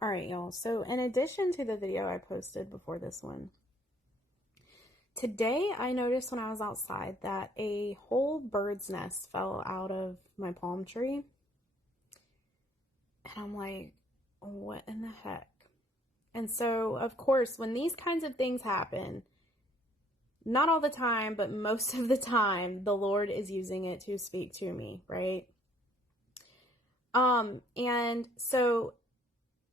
All right, y'all. So in addition to the video I posted before this one, today I noticed when I was outside that a whole bird's nest fell out of my palm tree. And I'm like, what in the heck? And so, of course, when these kinds of things happen, not all the time, but most of the time, the Lord is using it to speak to me, right? And so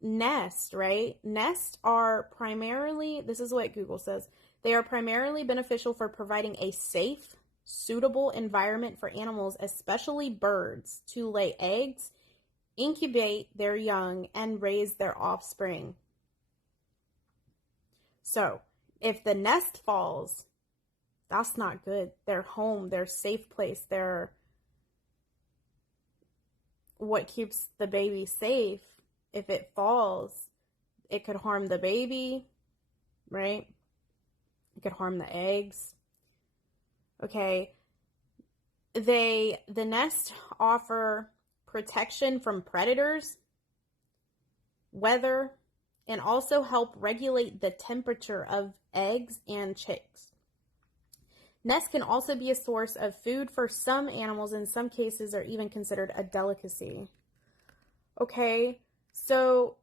Nest, right? Nests are primarily, this is what Google says, they are primarily beneficial for providing a safe, suitable environment for animals, especially birds, to lay eggs, incubate their young, and raise their offspring. So, if the nest falls, that's not good. Their home, their safe place, their what keeps the baby safe. If it falls, it could harm the baby, right? It could harm the eggs. Okay. The nest offer protection from predators, weather, and also help regulate the temperature of eggs and chicks. Nests can also be a source of food for some animals. In some cases, are even considered a delicacy. Okay, so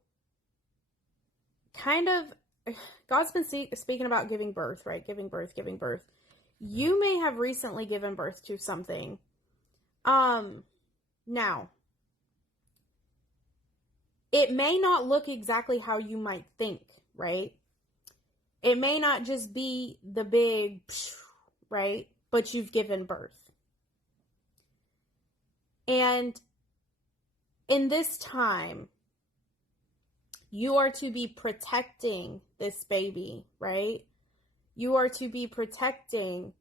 kind of, God's been speaking about giving birth, right? Giving birth. You may have recently given birth to something. Now, it may not look exactly how you might think, right? It may not just be the big, right? But you've given birth. And in this time, you are to be protecting this baby, right? You are to be protecting.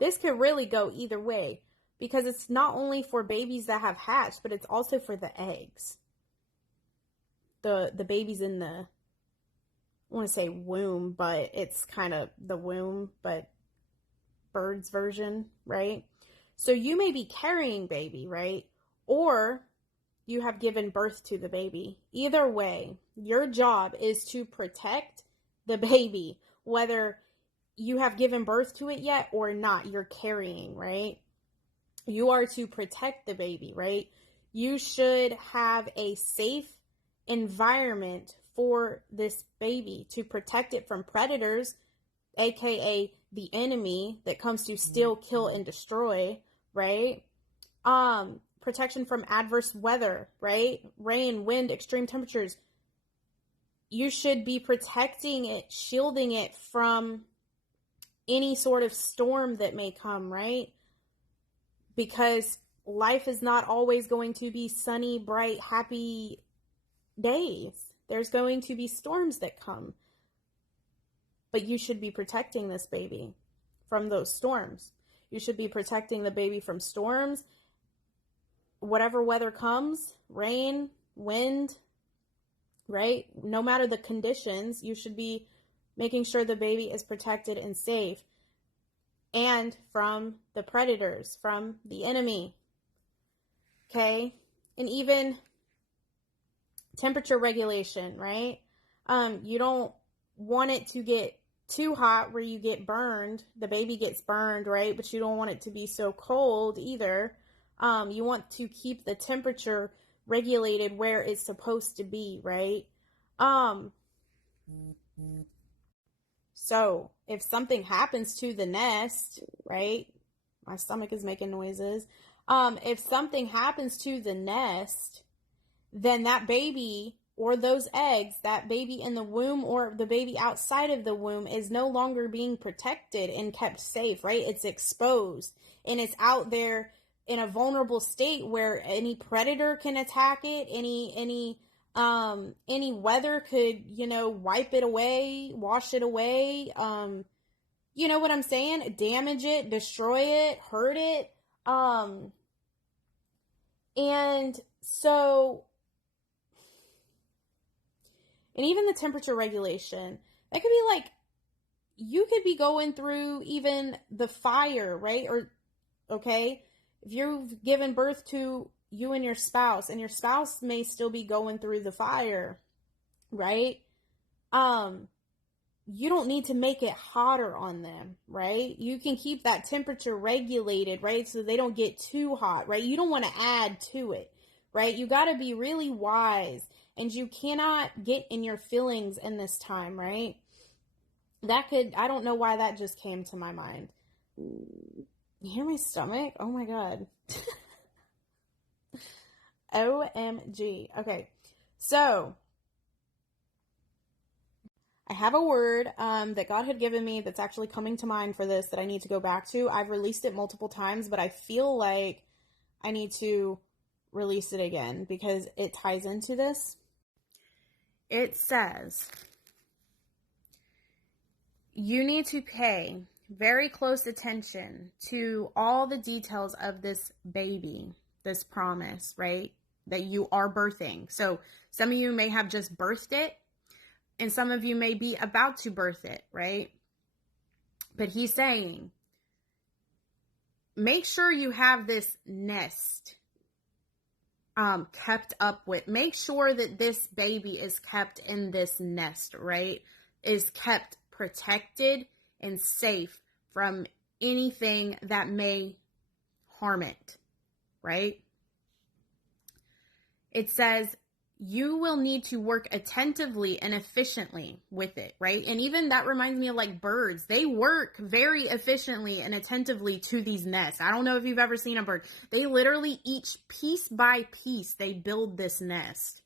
This could really go either way because it's not only for babies that have hatched, but it's also for the eggs. The babies in the, I want to say womb, but it's kind of the womb, but bird's version, right? So you may be carrying baby, right? Or you have given birth to the baby. Either way, your job is to protect the baby, whether you have given birth to it yet or not. You're carrying, right? You are to protect the baby, right? You should have a safe environment for this baby to protect it from predators, aka the enemy that comes to steal, kill, and destroy, right? Protection from adverse weather, right? Rain, wind, extreme temperatures. You should be protecting it, shielding it from any sort of storm that may come, right? Because life is not always going to be sunny, bright, happy days. There's going to be storms that come. But you should be protecting this baby from those storms. You should be protecting the baby from storms. Whatever weather comes, rain, wind, right? No matter the conditions, you should be making sure the baby is protected and safe. And from the predators, from the enemy. Okay? And even temperature regulation, right? You don't want it to get too hot where you get burned. The baby gets burned, right? But you don't want it to be so cold either. You want to keep the temperature regulated where it's supposed to be, right? So if something happens to the nest, right? My stomach is making noises. If something happens to the nest, then that baby or those eggs, that baby in the womb or the baby outside of the womb is no longer being protected and kept safe, right? It's exposed and it's out there in a vulnerable state where any predator can attack it, any weather could, wipe it away, wash it away, you know what I'm saying? Damage it, destroy it, hurt it. And so, and even the temperature regulation, that could be like, you could be going through even the fire, right? Or, okay, if you've given birth to you and your spouse may still be going through the fire, right? Um, you don't need to make it hotter on them, right? You can keep that temperature regulated, right? So they don't get too hot, right? You don't want to add to it, right? You got to be really wise, and you cannot get in your feelings in this time, right? I don't know why that just came to my mind. You hear my stomach? Oh my God. OMG. Okay. So, I have a word that God had given me that's actually coming to mind for this that I need to go back to. I've released it multiple times, but I feel like I need to release it again because it ties into this. It says, you need to pay very close attention to all the details of this baby, this promise, right? That you are birthing. So some of you may have just birthed it, and some of you may be about to birth it, right? But he's saying, make sure you have this nest kept up with. Make sure that this baby is kept in this nest, right? Is kept protected and safe from anything that may harm it, right? It says, you will need to work attentively and efficiently with it, right? And even that reminds me of like birds. They work very efficiently and attentively to these nests. I don't know if you've ever seen a bird. They literally, each piece by piece, they build this nest.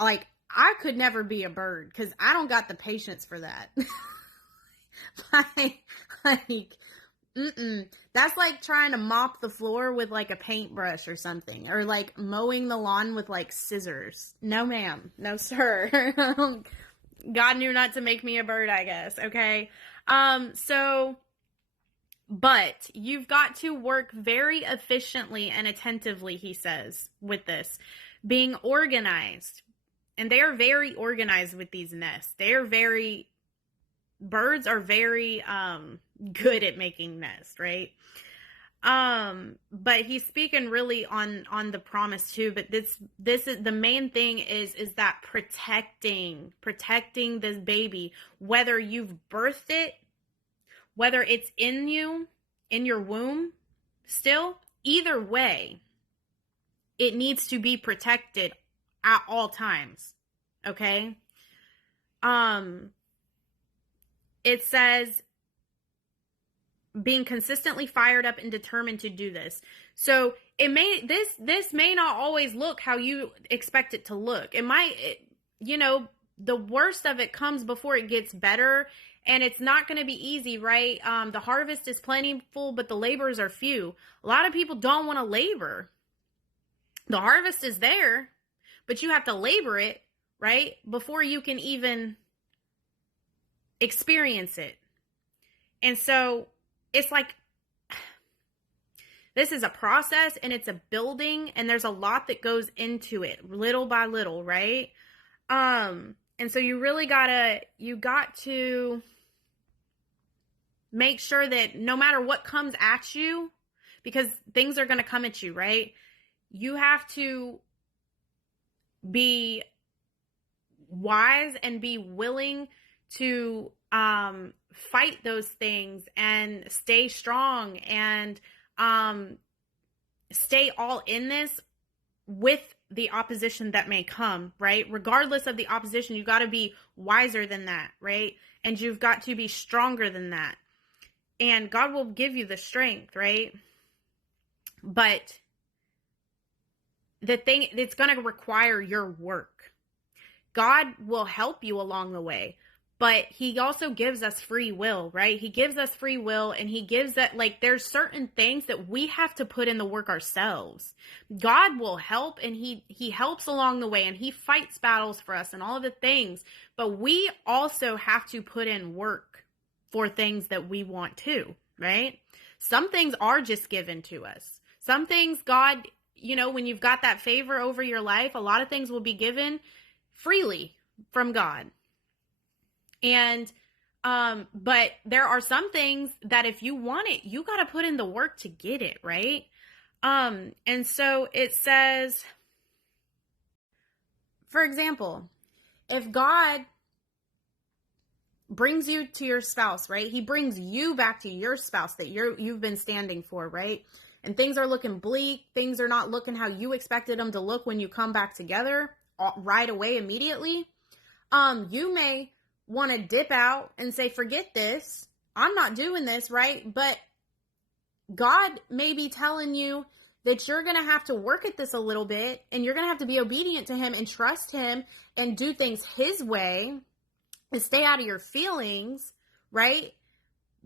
Like, I could never be a bird because I don't got the patience for that. like, That's like trying to mop the floor with like a paintbrush or something, or like mowing the lawn with like scissors. No, ma'am. No, sir. God knew not to make me a bird, I guess. Okay. But you've got to work very efficiently and attentively, he says, with this. Being organized. And they are very organized with these nests. Birds are very good at making nests, right? But he's speaking really on the promise too, but this is the main thing is that protecting this baby, whether you've birthed it, whether it's in your womb still, either way, it needs to be protected at all times. Okay? It says being consistently fired up and determined to do this. So this may not always look how you expect it to look. It might, the worst of it comes before it gets better, and it's not going to be easy, right? The harvest is plentiful, but the laborers are few. A lot of people don't want to labor. The harvest is there, but you have to labor it, right? Before you can even experience it. And so it's like, this is a process, and it's a building, and there's a lot that goes into it little by little, right? And so you got to make sure that no matter what comes at you, because things are going to come at you, right? You have to be wise and be willing to fight those things and stay strong and stay all in this with the opposition that may come, right? Regardless of the opposition, you got to be wiser than that, right? And you've got to be stronger than that. And God will give you the strength, right? But the thing, it's going to require your work. God will help you along the way, but he also gives us free will, right? He gives us free will, and he gives that, like, there's certain things that we have to put in the work ourselves. God will help, and he helps along the way, and he fights battles for us and all of the things, but we also have to put in work for things that we want to, right? Some things are just given to us. Some things God, when you've got that favor over your life, a lot of things will be given freely from God. And, but there are some things that if you want it, you got to put in the work to get it, right? And so it says, for example, if God brings you to your spouse, right? He brings you back to your spouse that you've been standing for, right? And things are looking bleak. Things are not looking how you expected them to look when you come back together right away, immediately. You may want to dip out and say, forget this. I'm not doing this, right? But God may be telling you that you're going to have to work at this a little bit, and you're going to have to be obedient to him and trust him and do things his way and stay out of your feelings, right?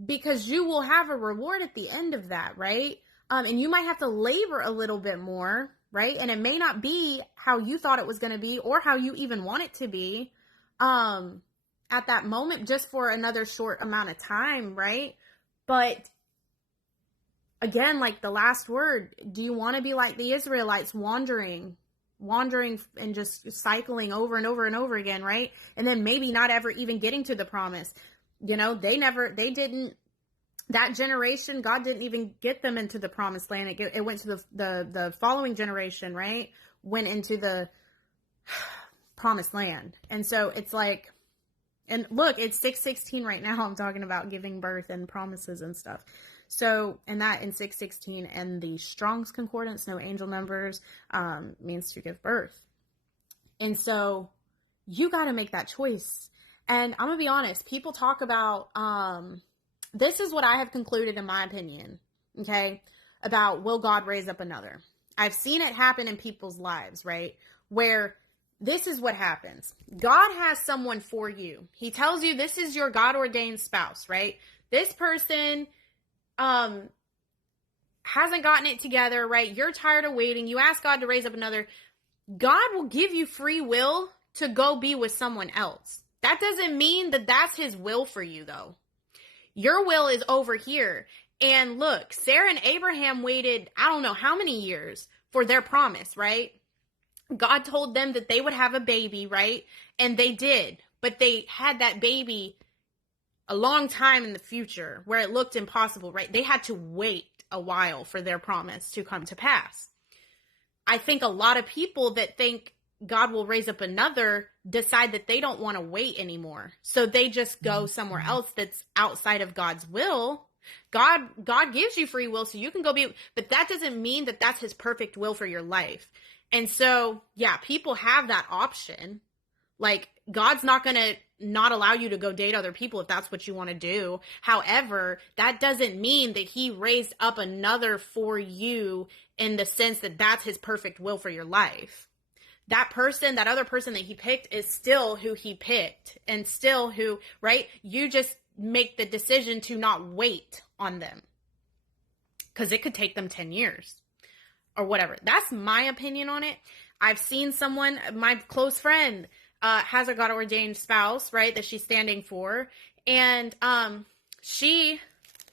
Because you will have a reward at the end of that, right? And you might have to labor a little bit more, right? And it may not be how you thought it was going to be or how you even want it to be at that moment, just for another short amount of time, right? But again, like the last word, do you want to be like the Israelites, wandering and just cycling over and over and over again, right? And then maybe not ever even getting to the promise. You know, that generation, God didn't even get them into the promised land. It went to the following generation, right? Went into the promised land. And so it's like, and look, it's 6:16 right now. I'm talking about giving birth and promises and stuff. So, and that in 6:16 and the Strong's Concordance, no angel numbers, means to give birth. And so you got to make that choice. And I'm going to be honest, people talk about, this is what I have concluded in my opinion, okay, about will God raise up another? I've seen it happen in people's lives, right? Where this is what happens. God has someone for you. He tells you this is your God ordained spouse, right? This person hasn't gotten it together, right? You're tired of waiting. You ask God to raise up another. God will give you free will to go be with someone else. That doesn't mean that that's his will for you, though. Your will is over here. And look, Sarah and Abraham waited, I don't know how many years for their promise, right? God told them that they would have a baby, right? And they did. But they had that baby a long time in the future where it looked impossible, right? They had to wait a while for their promise to come to pass. I think a lot of people that think God will raise up another decide that they don't want to wait anymore. So they just go somewhere else that's outside of God's will. God gives you free will so you can go be, but that doesn't mean that that's his perfect will for your life. And so, yeah, people have that option. Like, God's not going to not allow you to go date other people if that's what you want to do. However, that doesn't mean that he raised up another for you in the sense that that's his perfect will for your life. That person, that other person that he picked is still who he picked and still who, right? You just make the decision to not wait on them because it could take them 10 years or whatever. That's my opinion on it. I've seen someone, my close friend, has a God ordained spouse, right, that she's standing for. And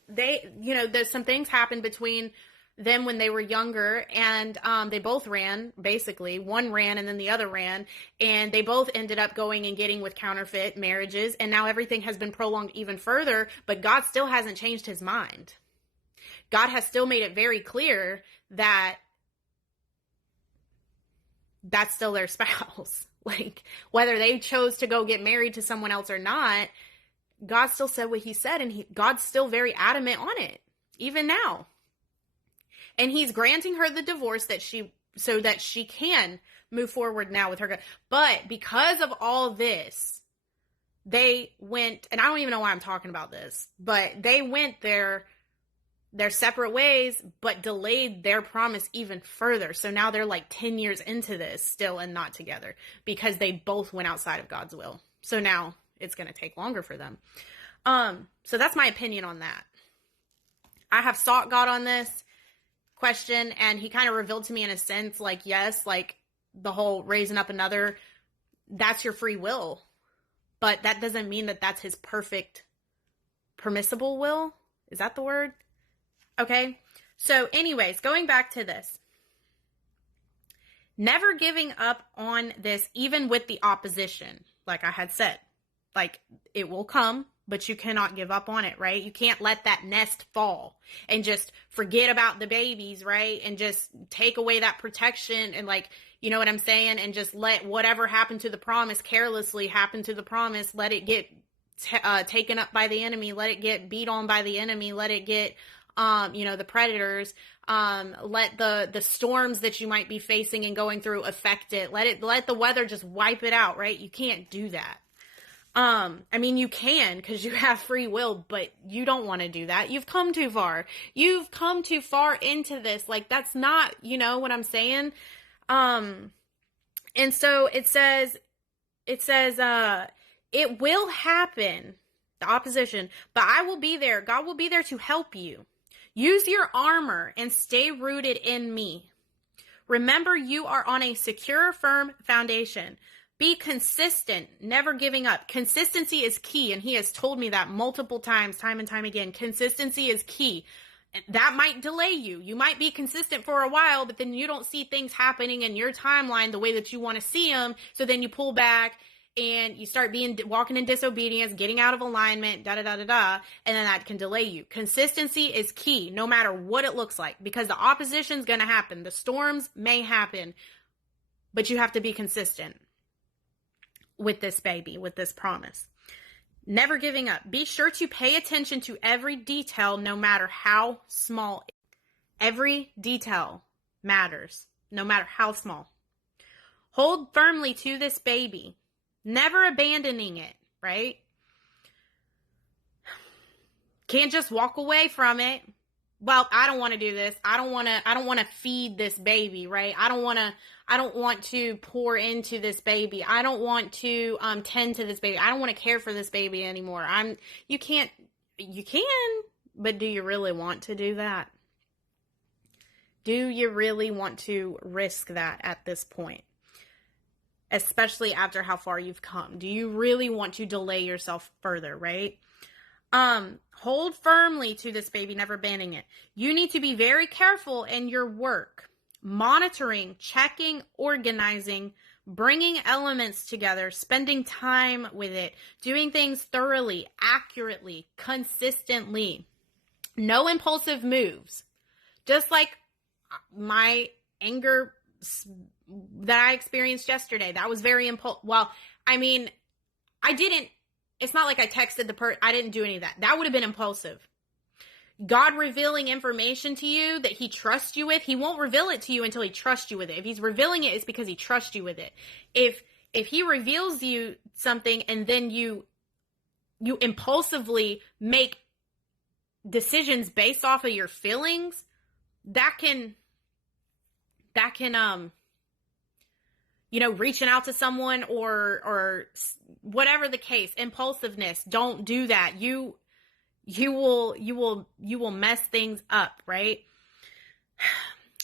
there's some things happened between them when they were younger, and they both ran, basically. One ran and then the other ran, and they both ended up going and getting with counterfeit marriages, and now everything has been prolonged even further, but God still hasn't changed his mind. God has still made it very clear that that's still their spouse. Like, whether they chose to go get married to someone else or not, God still said what he said, and God's still very adamant on it, even now. And he's granting her the divorce so that she can move forward now with her. But because of all this, they went, and I don't even know why I'm talking about this, but they went their separate ways, but delayed their promise even further. So now they're like 10 years into this still and not together because they both went outside of God's will. So now it's going to take longer for them. So that's my opinion on that. I have sought God on this question, and he kind of revealed to me in a sense, like, yes, like the whole raising up another, that's your free will. But that doesn't mean that that's his perfect permissible will. Is that the word? Okay. So anyways, going back to this, never giving up on this, even with the opposition, like I had said, like it will come, but you cannot give up on it, right? You can't let that nest fall and just forget about the babies, right? And just take away that protection and like, you know what I'm saying? And just let whatever happened to the promise carelessly happen to the promise. Let it get taken up by the enemy. Let it get beat on by the enemy. Let it get, the predators. Let the storms that you might be facing and going through affect it. Let the weather just wipe it out, right? You can't do that. You can because you have free will, but you don't want to do that. You've come too far. You've come too far into this. Like, that's not, you know what I'm saying? And so it says, it will happen, the opposition, but I will be there. God will be there to help you. Use your armor and stay rooted in me. Remember, you are on a secure, firm foundation. Be consistent, never giving up. Consistency is key, and he has told me that multiple times, time and time again. Consistency is key. That might delay you. You might be consistent for a while, but then you don't see things happening in your timeline the way that you want to see them, so then you pull back and you start walking in disobedience, getting out of alignment, and then that can delay you. Consistency is key, no matter what it looks like, because the opposition's going to happen. The storms may happen, but you have to be consistent with this baby, with this promise. Never giving up. Be sure to pay attention to every detail, no matter how small. Every detail matters, no matter how small. Hold firmly to this baby, never abandoning it, right? Can't just walk away from it. Well, I don't want to do this. I don't want to feed this baby, right? I don't want to pour into this baby. I don't want to tend to this baby. I don't want to care for this baby anymore. You can, but do you really want to do that? Do you really want to risk that at this point? Especially after how far you've come. Do you really want to delay yourself further, right? Hold firmly to this baby, never abandoning it. You need to be very careful in your work, monitoring, checking, organizing, bringing elements together, spending time with it, doing things thoroughly, accurately, consistently. No impulsive moves. Just like my anger that I experienced yesterday. That was very impulsive. Well, it's not like I texted the person. I didn't do any of that. That would have been impulsive. God revealing information to you that he trusts you with, he won't reveal it to you until he trusts you with it. If he's revealing it, it's because he trusts you with it. If he reveals you something and then you impulsively make decisions based off of your feelings, that can reaching out to someone or whatever the case, impulsiveness, don't do that. You will mess things up, right?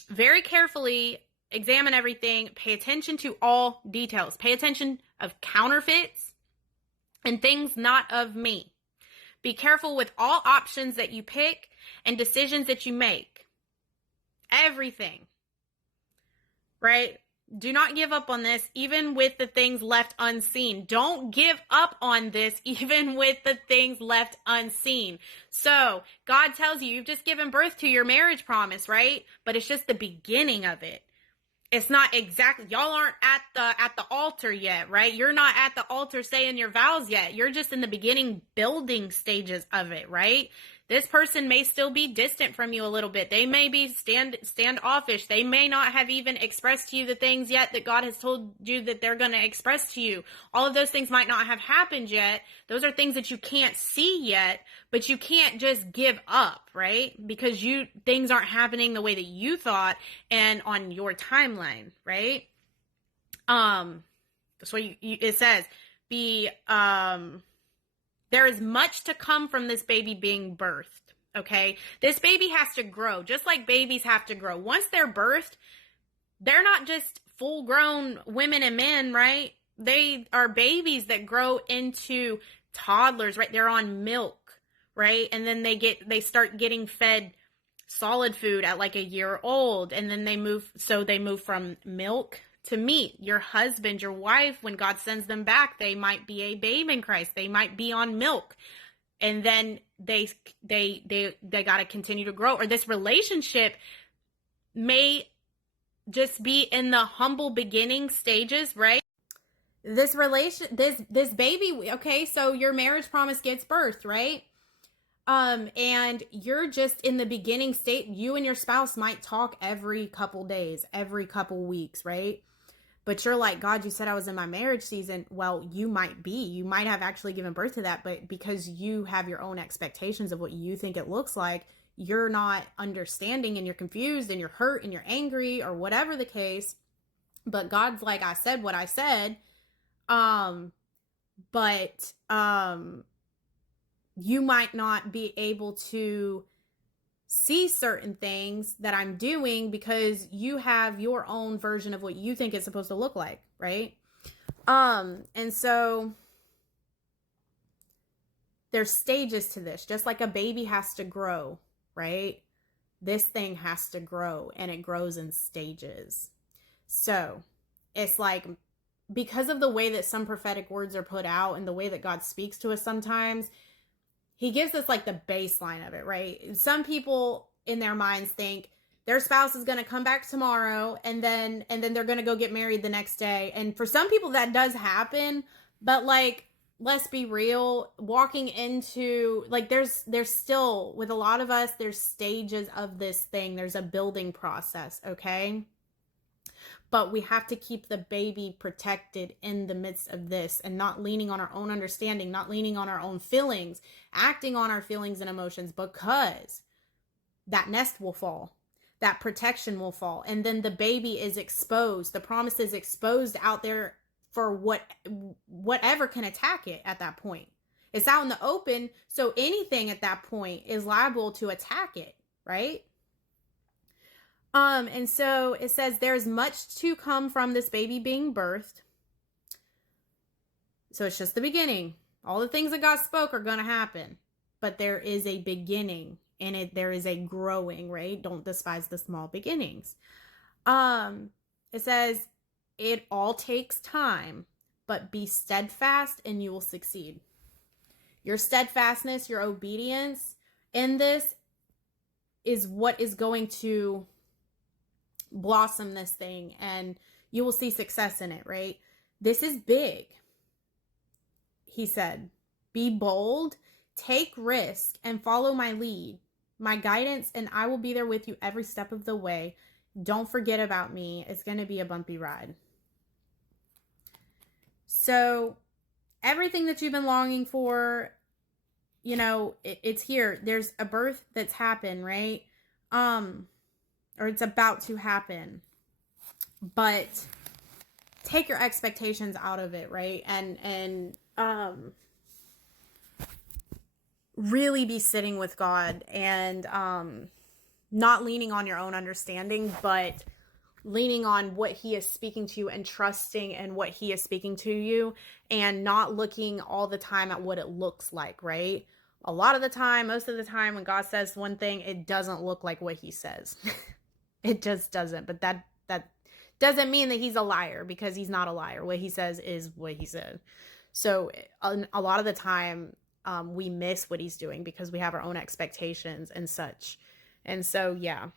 Very carefully examine everything. Pay attention to all details. Pay attention of counterfeits and things not of me. Be careful with all options that you pick and decisions that you make. Everything, right? Do not give up on this, even with the things left unseen. Don't give up on this, even with the things left unseen. So God tells you, you've just given birth to your marriage promise, right? But it's just the beginning of it. It's not exactly, y'all aren't at the altar yet, right? You're not at the altar saying your vows yet. You're just in the beginning building stages of it, right? This person may still be distant from you a little bit. They may be standoffish. They may not have even expressed to you the things yet that God has told you that they're going to express to you. All of those things might not have happened yet. Those are things that you can't see yet, but you can't just give up, right? Because things aren't happening the way that you thought and on your timeline, right? That's what it says. There is much to come from this baby being birthed, okay? This baby has to grow, just like babies have to grow. Once they're birthed, they're not just full-grown women and men, right? They are babies that grow into toddlers, right? They're on milk, right? And then they start getting fed solid food at like a year old, and then they move from milk to meat. Your husband, your wife, when God sends them back, they might be a babe in Christ. They might be on milk. and then they got to continue to grow, or this relationship may just be in the humble beginning stages, right? This baby, okay, so your marriage promise gets birthed, right? And you're just in the beginning state. You and your spouse might talk every couple days, every couple weeks, right? But you're like, God, you said I was in my marriage season. Well, you might have actually given birth to that, but because you have your own expectations of what you think it looks like, you're not understanding, and you're confused, and you're hurt, and you're angry, or whatever the case. But God's like, I said what I said. But you might not be able to see certain things that I'm doing because you have your own version of what you think it's supposed to look like, right? And so there's stages to this, just like a baby has to grow, right? This thing has to grow, and it grows in stages. So it's like, because of the way that some prophetic words are put out and the way that God speaks to us sometimes, he gives us like the baseline of it, right? Some people in their minds think their spouse is going to come back tomorrow, and then they're going to go get married the next day. And for some people that does happen, but like, let's be real, walking into, like, there's still, with a lot of us, there's stages of this thing. There's a building process, okay? But we have to keep the baby protected in the midst of this, and not leaning on our own understanding, not leaning on our own feelings, acting on our feelings and emotions, because that nest will fall, that protection will fall, and then the baby is exposed. The promise is exposed out there for whatever can attack it at that point. It's out in the open, so anything at that point is liable to attack it, right? And so it says there's much to come from this baby being birthed. So it's just the beginning. All the things that God spoke are going to happen, but there is a beginning, and there is a growing, right? Don't despise the small beginnings. It says it all takes time, but be steadfast and you will succeed. Your steadfastness, your obedience in this is what is going to blossom this thing, and you will see success in it, right? This is big. He said, be bold, take risk, and follow my lead, my guidance, and I will be there with you every step of the way. Don't forget about me. It's going to be a bumpy ride. So everything that you've been longing for, you know, it's here. There's a birth that's happened, right? Or it's about to happen, but take your expectations out of it, right? And really be sitting with God, and not leaning on your own understanding, but leaning on what he is speaking to you, and trusting in what he is speaking to you, and not looking all the time at what it looks like, right? A lot of the time, most of the time, when God says one thing, it doesn't look like what he says. It just doesn't. But that doesn't mean that he's a liar, because he's not a liar. What he says is what he said. So a lot of the time, we miss what he's doing because we have our own expectations and such. And so, yeah,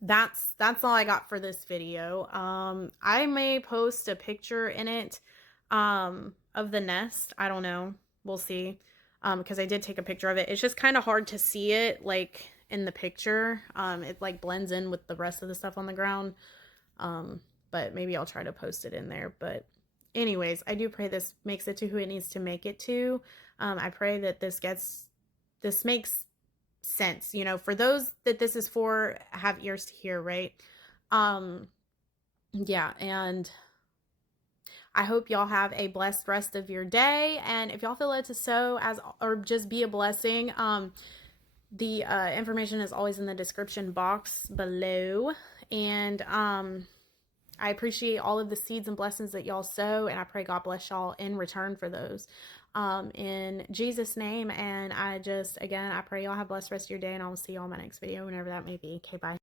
that's all I got for this video. I may post a picture in it of the nest. I don't know. We'll see. Because I did take a picture of it. It's just kind of hard to see it, like, in the picture. It like blends in with the rest of the stuff on the ground. But maybe I'll try to post it in there. But anyways, I do pray this makes it to who it needs to make it to. I pray that this makes sense, you know, for those that this is for, have ears to hear, right? Yeah, and I hope y'all have a blessed rest of your day. And if y'all feel led to sow or just be a blessing, the information is always in the description box below. And I appreciate all of the seeds and blessings that y'all sow, and I pray God bless y'all in return for those. In Jesus' name. And I pray y'all have a blessed rest of your day, and I will see y'all in my next video, whenever that may be. Okay, bye.